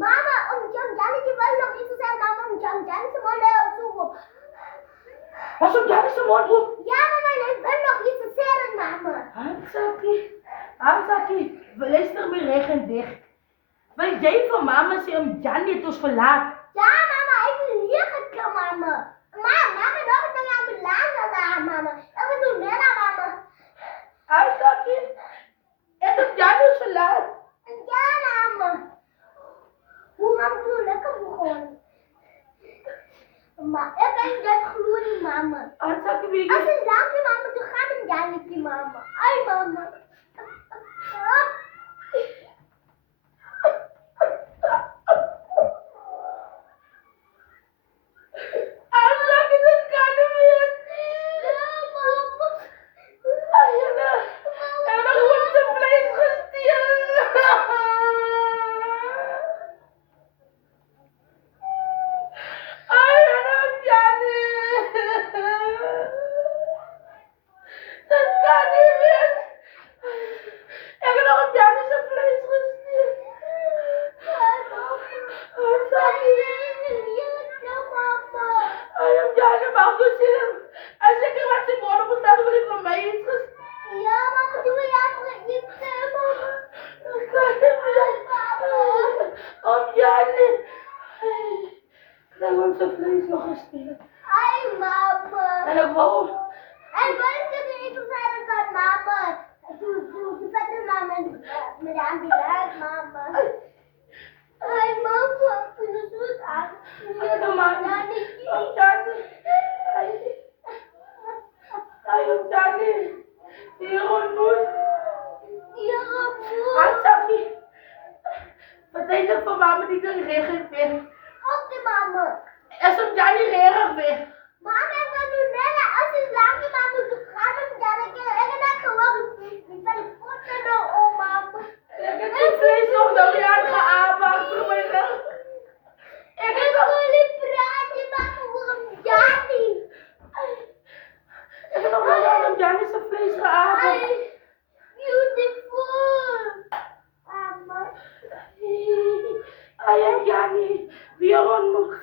Mama, Johnny, die wollen doch nicht so sehr Mama und Johnny zum Mond. Was om Johnny zijn mond roept? Ja, Mama, ik wil nog iets te zeggen, Mama. Hansakie, luister my reg en dicht. Wil jy vir mama sê om Johnny het ons verlaat? Ja, Mama, ik wil hier gaan, Mama. Mama, nog een ding aan mijn laag, Mama. Ik wil doen net aan, Mama. Hansakie, het op Johnny ons verlaat. Ja, Mama. Hoe gaan we doen? Lekker begonnen. Maar ik ben net gloeiend, Mama. Hansakie, wie Als je laat, Mama, toen gaat een Jannetje, Mama. Ai, Mama. Hansakie, dit kan nie meer. Ja, Mama. Ayana, ek het gewoon sy vlees gesteel. Ayana, Johnny. Dit kan nie meer. Ek het nog Johnny sy vlees gesteel. Hansakie. Ay, Johnny, mag jy sien? As ek wat sy môre moet staan wil ek vir my iets gesteel. Ja, Mama, doe je eigenlijk niet, Mama. Dit kan nie meer. Om Johnny. Ek het sy vlees nog gesteel. Ai, Mama. En ek wou En wat is er niet te zeggen van Mama? Doe verder, Mama, met de ambulance, Mama. Ai, Mama, ik vind het goed aan. Ano man? Om Johnny. Ay, om Johnny. Hieron moet. Ja, moe. Hansakie. Verduidelik vir mama die ding reg en weer. Oké, Mama. Is om Johnny regtig weer. Mama, ik wil nu net als je langer, Mama, doe gaan we dan een keer. Ik heb net gewoon ik ben een potten nou, oh, Mama. Ek het die vlees nog nou nie aangeaabak vir my rug. Ek het Ik nog wil niet praten, Mama, waarom Jannie? Ek het nog nie aan om Johnny se vlees geaabak. Ai, beautiful. Mama. Ay, Johnny. Weer ontmoet.